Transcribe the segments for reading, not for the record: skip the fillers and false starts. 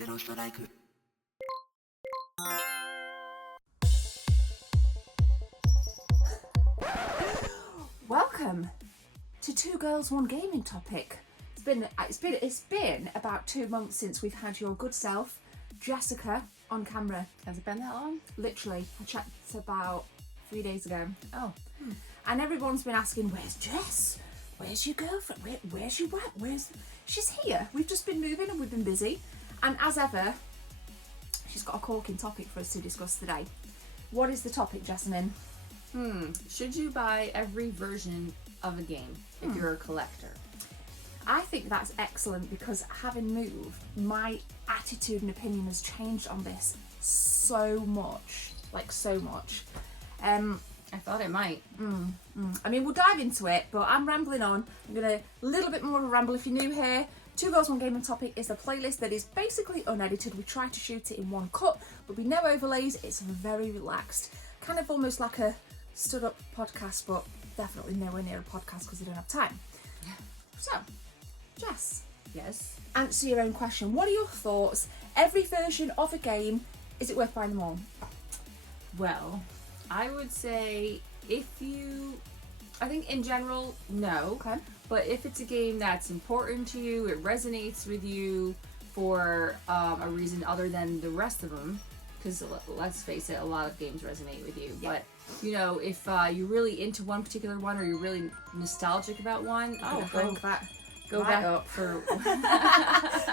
ゼロストライク。Welcome to Two Girls One Gaming Topic. It's been about 2 months since we've had your good self, Jessica, on camera. Has it been that long? Literally, I checked about 3 days ago. Oh. And everyone's been asking, where's Jess? Where's your girlfriend? Where's your wife? She's here. We've just been moving and we've been busy. And as ever, she's got a corking topic for us to discuss today. What is the topic, Jessamine? Should you buy every version of a game if you're a collector? I think that's excellent because having moved, my attitude and opinion has changed on this so much. Like, so much. I thought it might. I mean, we'll dive into it, but I'm rambling on. I'm going to, a little bit more of a ramble if you're new here. Two Girls One Gaming Topic is a playlist that is basically unedited. We try to shoot it in one cut, but with no overlays. It's very relaxed. Kind of almost like a stood up podcast, but definitely nowhere near a podcast because I don't have time. So, Jess. Yes. Answer your own question. What are your thoughts? Every version of a game, is it worth buying them all? Well, I would say I think in general, no. Okay. But if it's a game that's important to you, it resonates with you for a reason other than the rest of them, because let's face it, a lot of games resonate with you. Yeah. But, you know, if you're really into one particular one or you're really nostalgic about one, go back up for...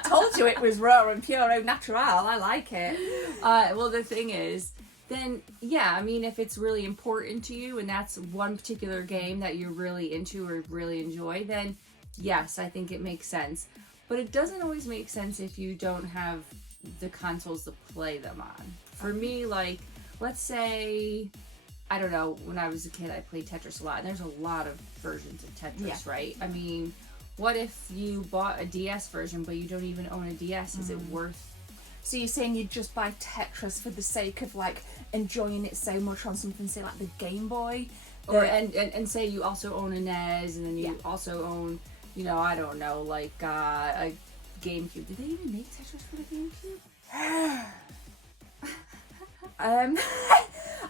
Told you it was raw and pure au natural. I like it. Well, the thing is, then, yeah, I mean, if it's really important to you and that's one particular game that you're really into or really enjoy, then yes, I think it makes sense. But it doesn't always make sense if you don't have the consoles to play them on. For me, like, let's say, I don't know, when I was a kid, I played Tetris a lot, and there's a lot of versions of Tetris, right? I mean, what if you bought a DS version, but you don't even own a DS? Is it worth... So you're saying you'd just buy Tetris for the sake of, like, enjoying it so much on something, say, like the Game Boy? Or and say you also own a NES, and then you also own, you know, I don't know, like a GameCube. Did they even make Tetris for the GameCube?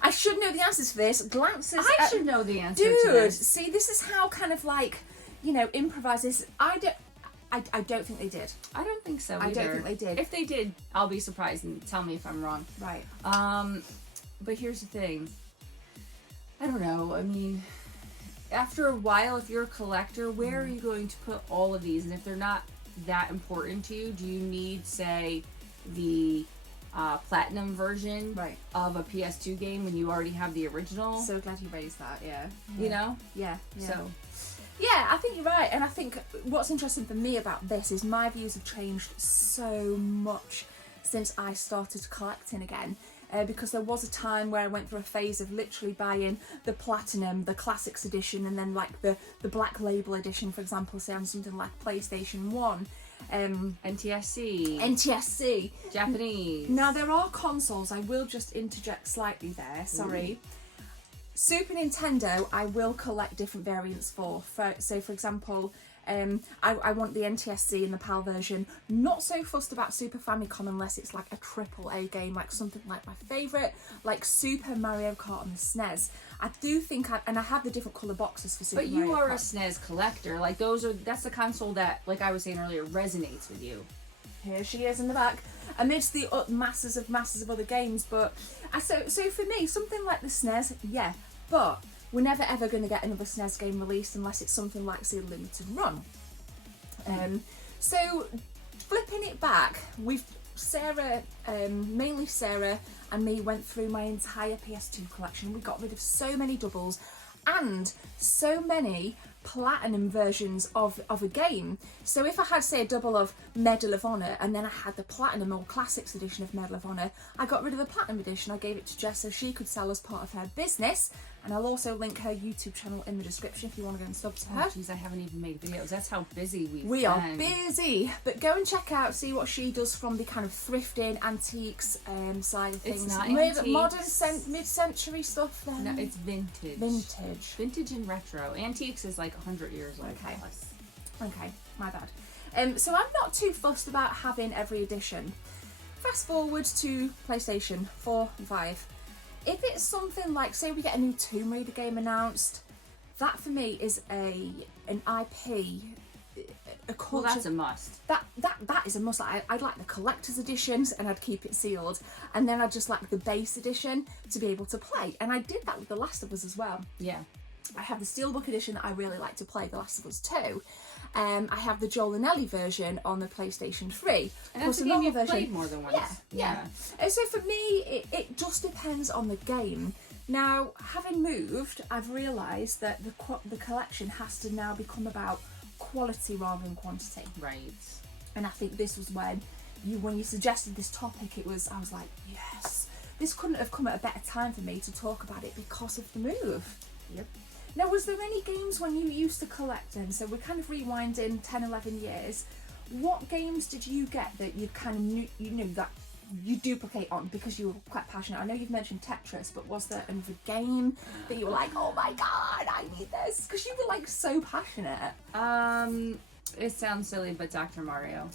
I should know the answers for this. I should know the answer to Dude, this. see, this is how kind of like, you know, improvise this. I don't think they did. I don't think so either. I don't think they did. If they did, I'll be surprised and tell me if I'm wrong. Right. But here's the thing. I don't know. I mean, after a while, if you're a collector, where are you going to put all of these? And if they're not that important to you, do you need, say, the platinum version of a PS2 game when you already have the original? So glad you raised that, yeah. You know? Yeah. So... Yeah, I think you're right, and I think what's interesting for me about this is my views have changed so much since I started collecting again, because there was a time where I went through a phase of literally buying the Platinum, the Classics edition, and then like the Black Label edition, for example, say on something like PlayStation 1. NTSC. Japanese. Now there are consoles, I will just interject slightly there, sorry. Super Nintendo, I will collect different variants for. So, for example, I want the NTSC and the PAL version. Not so fussed about Super Famicom unless it's like a AAA game, like something like my favourite, like Super Mario Kart on the SNES. I do think I have the different colour boxes for Super Mario Kart. But you are a SNES collector. Like, that's the console that, like I was saying earlier, resonates with you. Here she is in the back, amidst the masses of other games. But so for me, something like the SNES, yeah. But we're never ever going to get another SNES game released unless it's something like, say, Limited Run. So flipping it back, mainly Sarah and me went through my entire PS2 collection. We got rid of so many doubles and so many platinum versions of a game. So if I had, say, a double of Medal of Honor and then I had the platinum or classics edition of Medal of Honor, I got rid of the platinum edition. I gave it to Jess so she could sell as part of her business, and I'll also link her YouTube channel in the description if you want to go and sub to her. Jeez, I haven't even made videos. That's how busy we are busy, but go and check out, see what she does from the kind of thrifting, antiques side of things. It's not modern mid-century stuff then. No, it's vintage. Vintage and retro. Antiques is like 100 years old. Okay, my bad. So I'm not too fussed about having every edition. fast forward to PlayStation 4 and 5. If it's something like, say we get a new Tomb Raider game announced, that for me is an IP, a culture. Well, that's a must. That is a must. I'd like the collector's editions and I'd keep it sealed, and then I'd just like the base edition to be able to play. And I did that with The Last of Us as well. Yeah. I have the Steelbook edition that I really like to play, The Last of Us 2. I have the Joel and Ellie version on the PlayStation 3. And that's a game you've played more than once. Yeah. So for me, it just depends on the game. Now, having moved, I've realised that the collection has to now become about quality rather than quantity. Right. And I think this was when you suggested this topic, I was like, yes, this couldn't have come at a better time for me to talk about it because of the move. Yep. Now, was there any games when you used to collect them? So we're kind of rewinding 10, 11 years. What games did you get that you kind of knew that you duplicate on because you were quite passionate? I know you've mentioned Tetris, but was there another game that you were like, oh my god, I need this? Because you were like so passionate. It sounds silly, but Dr. Mario.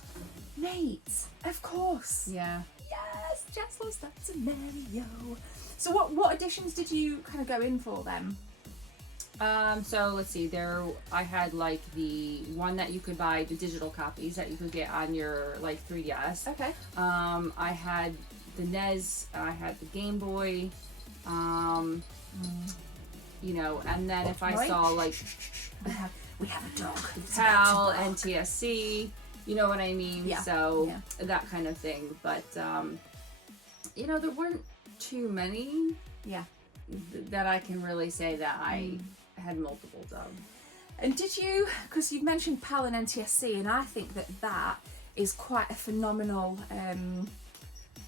Mate, of course. Yeah. Yes, Jess loves Dr. Mario. So what editions did you kind of go in for then? So let's see, I had like the one that you could buy, the digital copies that you could get on your like 3DS. Okay. I had the NES, I had the Game Boy, you know, and then if I saw like we have a dog. PAL, NTSC, you know what I mean? Yeah. So that kind of thing. But you know, there weren't too many. Yeah. That I can really say that I had multiples of. And did you, because you've mentioned PAL and NTSC, and I think that is quite a phenomenal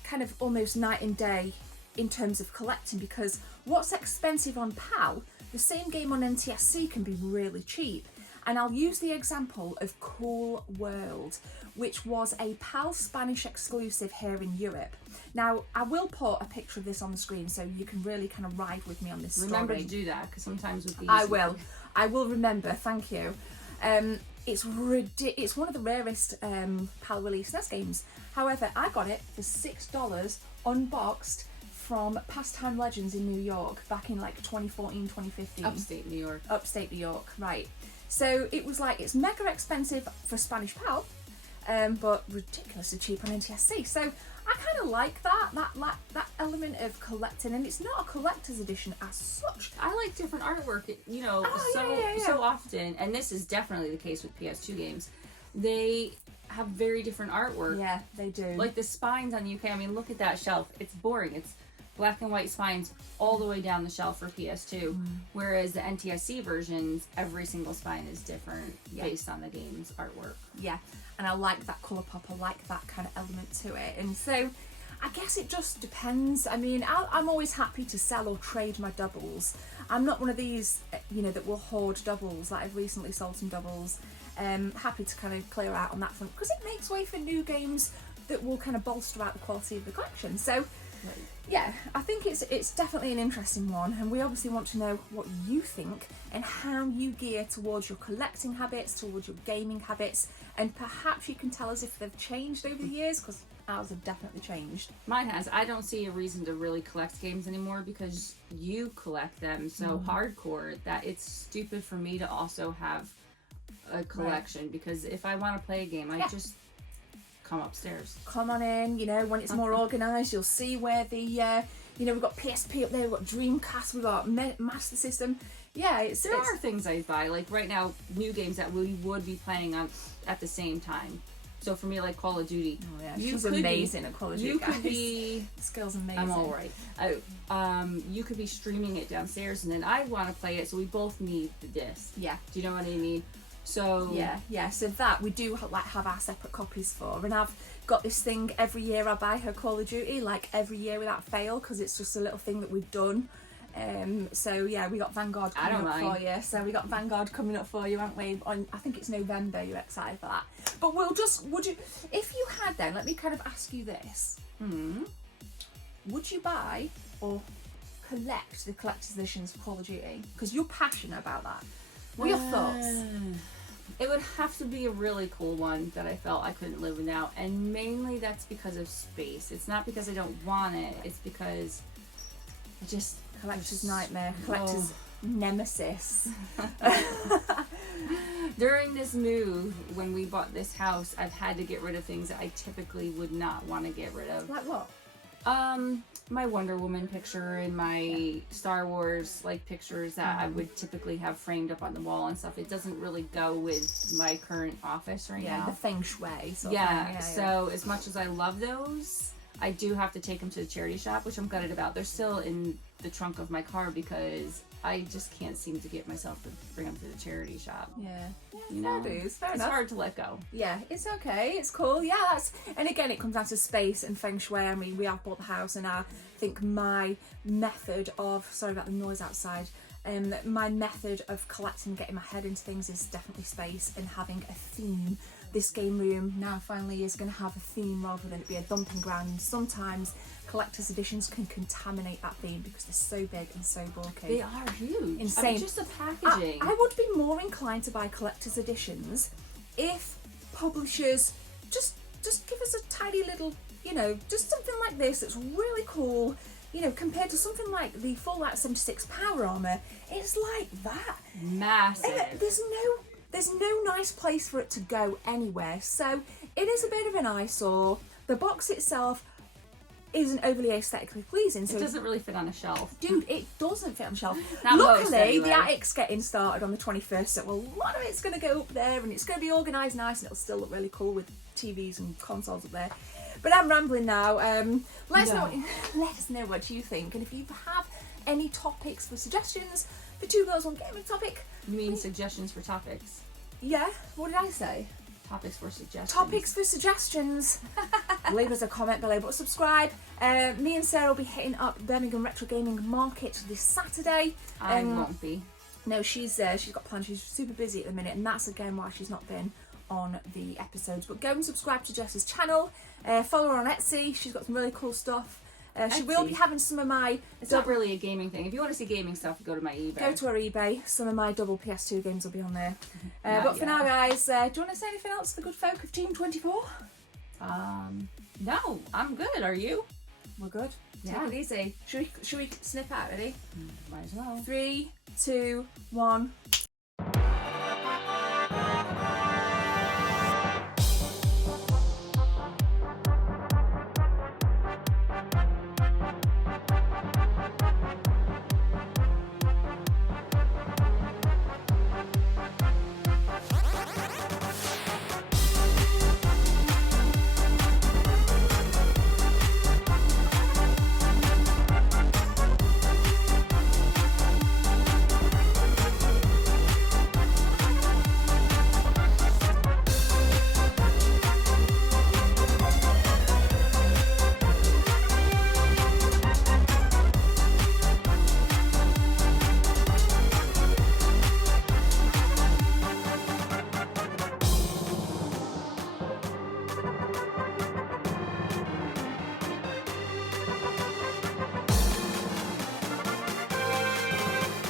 kind of almost night and day in terms of collecting, because what's expensive on PAL, the same game on NTSC can be really cheap. And I'll use the example of Cool World, which was a PAL Spanish exclusive here in Europe. Now, I will put a picture of this on the screen so you can really kind of ride with me on this story. Remember to do that, because sometimes with these... I will remember, thank you. It's one of the rarest PAL release NES games. However, I got it for $6 unboxed from Pastime Legends in New York back in like 2014, 2015. Upstate New York. Upstate New York, right. So it was like, it's mega expensive for Spanish PAL, but ridiculously cheap on NTSC. So I kind of like that element of collecting, and it's not a collector's edition as such. I like different artwork, you know, so often, and this is definitely the case with PS2 games. They have very different artwork. Yeah, they do. Like the spines on the UK, I mean, look at that shelf. It's boring. It's black and white spines all the way down the shelf for PS2, whereas the NTSC versions, every single spine is different based on the game's artwork. Yeah, and I like that colour pop, I like that kind of element to it, and so I guess it just depends. I mean, I'm always happy to sell or trade my doubles. I'm not one of these, you know, that will hoard doubles. Like, I've recently sold some doubles. Happy to kind of clear out on that front, because it makes way for new games that will kind of bolster out the quality of the collection. So yeah, I think it's definitely an interesting one, and we obviously want to know what you think and how you gear towards your collecting habits, towards your gaming habits, and perhaps you can tell us if they've changed over the years, because ours have definitely changed. Mine has. I don't see a reason to really collect games anymore because you collect them so hardcore that it's stupid for me to also have a collection, because if I want to play a game, I just come upstairs. Come on in, you know, when it's more organised, you'll see where the, you know, we've got PSP up there, we've got Dreamcast, we've got Master System. Yeah, there are things I buy, like right now, new games that we would be playing on at the same time. So for me, like Call of Duty. Oh yeah, she's amazing at Call of Duty, you could be... This girl's amazing. I'm alright. You could be streaming it downstairs, and then I want to play it, so we both need the disc. Yeah. Do you know what I mean? So yeah, so that we do like have our separate copies for, and I've got this thing every year I buy her Call of Duty, like every year without fail, because it's just a little thing that we've done. So yeah, we got Vanguard coming up for you. So we got Vanguard coming up for you, haven't we? On, I think it's November. You're excited for that? But would you, if you had then? Let me kind of ask you this: would you buy or collect the collector's editions of Call of Duty? Because you're passionate about that. What are your thoughts? It would have to be a really cool one that I felt I couldn't live without, and mainly that's because of space. It's not because I don't want it, it's because I just... Collector's nightmare, collector's nemesis. During this move, when we bought this house, I've had to get rid of things that I typically would not want to get rid of. Like what? My Wonder Woman picture and my Star Wars pictures that I would typically have framed up on the wall and stuff. It doesn't really go with my current office right now. The feng shui sort of Yeah, thing. so as much as I love those, I do have to take them to the charity shop, which I'm gutted about. They're still in the trunk of my car because I just can't seem to get myself to bring them to the charity shop. Yeah, You know, fair dues, fair it's enough. hard to let go. Yeah, it's okay, it's cool. Yeah, and again, it comes down to space and feng shui. I mean, we have bought the house, and I think my method of, sorry about the noise outside, my method of collecting, getting my head into things is definitely space and having a theme. This game room now finally is going to have a theme rather than it be a dumping ground. And sometimes collector's editions can contaminate that theme because they're so big and so bulky. They are huge. Insane. I mean, just the packaging. I would be more inclined to buy collector's editions if publishers just give us a tiny little, just something like this that's really cool, compared to something like the Fallout 76 Power Armor. It's like that. Massive. And there's no nice place for it to go anywhere, so it is a bit of an eyesore. The box itself isn't overly aesthetically pleasing, so it doesn't really fit on a shelf. dude, it doesn't fit on the shelf. Not most, Luckily, anyway. the attic's getting started on the 21st, so a lot of it's going to go up there, and it's going to be organised nice, and it'll still look really cool with TVs and consoles up there. But I'm rambling now. Let us know what you think, and if you have any topics for suggestions for Two Girls One Gaming topic. You mean suggestions for topics? Yeah, what did I say? Topics for suggestions. Topics for suggestions. Leave us a comment below, but subscribe. Me and Sarah will be hitting up Birmingham Retro Gaming Market this Saturday. I won't be. No, she's got plans. She's super busy at the minute, and that's again why she's not been on the episodes. But go and subscribe to Jess's channel. Follow her on Etsy. She's got some really cool stuff. She will be having some of my... It's not really a gaming thing. If you want to see gaming stuff, go to my eBay. Go to her eBay. Some of my double PS2 games will be on there. But for now, guys, do you want to say anything else to the good folk of Team 24? No, I'm good. Are you? We're good. Yeah. Take it easy. Should we snip out? Ready? Might as well. 3, 2, 1.